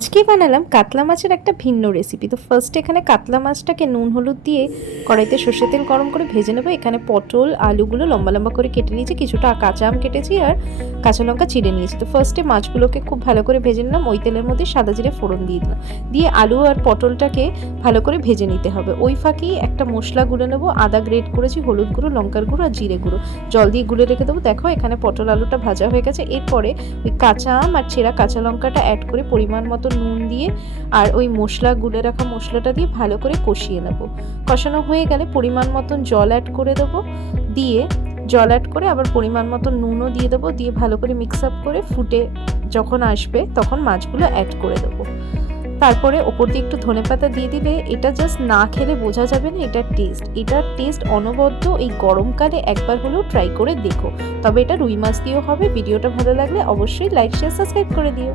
আজকে বানালাম কাতলা মাছের একটা ভিন্ন রেসিপি। তো ফার্স্ট এখানে কাতলা মাছটাকে নুন হলুদ দিয়ে কড়াইতে সর্ষের তেল গরম করে ভেজে নেবো। এখানে পটল আলুগুলো লম্বা লম্বা করে কেটে নিয়েছি, কিছুটা কাঁচা আম কেটেছি আর কাঁচা লঙ্কা চিড়ে নিয়েছি। তো ফার্স্টে মাছগুলোকে খুব ভালো করে ভেজে নিলাম, ওই তেলের মধ্যে সাদা জিরে ফোড়ন দিয়ে দিলাম, দিয়ে আলু আর পটলটাকে ভালো করে ভেজে নিতে হবে। ওই ফাঁকি একটা মশলা গুলে নেবো, আদা গ্রেট করেছি, হলুদ গুঁড়ো, লঙ্কার গুঁড়ো আর জিরে গুঁড়ো, জল দিয়ে গুলে রেখে দেবো। দেখো এখানে পটল আলুটা ভাজা হয়ে গেছে। এরপরে ওই কাঁচা আম আর ছেঁড়া কাঁচা লঙ্কাটা অ্যাড করে পরিমাণ মতো নুন দিয়ে আর ওই মশলা গুলে রাখা মশলাটা দিয়ে ভালো করে কষিয়ে নেব। কষানো হয়ে গেলে পরিমাণ মতন জল অ্যাড করে দেবো, দিয়ে জল অ্যাড করে আবার পরিমাণ মতন নুনও দিয়ে দেবো, দিয়ে ভালো করে মিক্স আপ করে ফুটে যখন আসবে তখন মাছগুলো অ্যাড করে দেবো। তারপরে ওপর দিয়ে একটু ধনেপাতা দিয়ে দিলে এটা জাস্ট না খেলে বোঝা যাবে না এটার টেস্ট অনবদ্য। এই গরমকালে একবার হলেও ট্রাই করে দেখো। তবে এটা রুই মাছ দিয়েও হবে। ভিডিওটা ভালো লাগলে অবশ্যই লাইক শেয়ার সাবস্ক্রাইব করে দিও।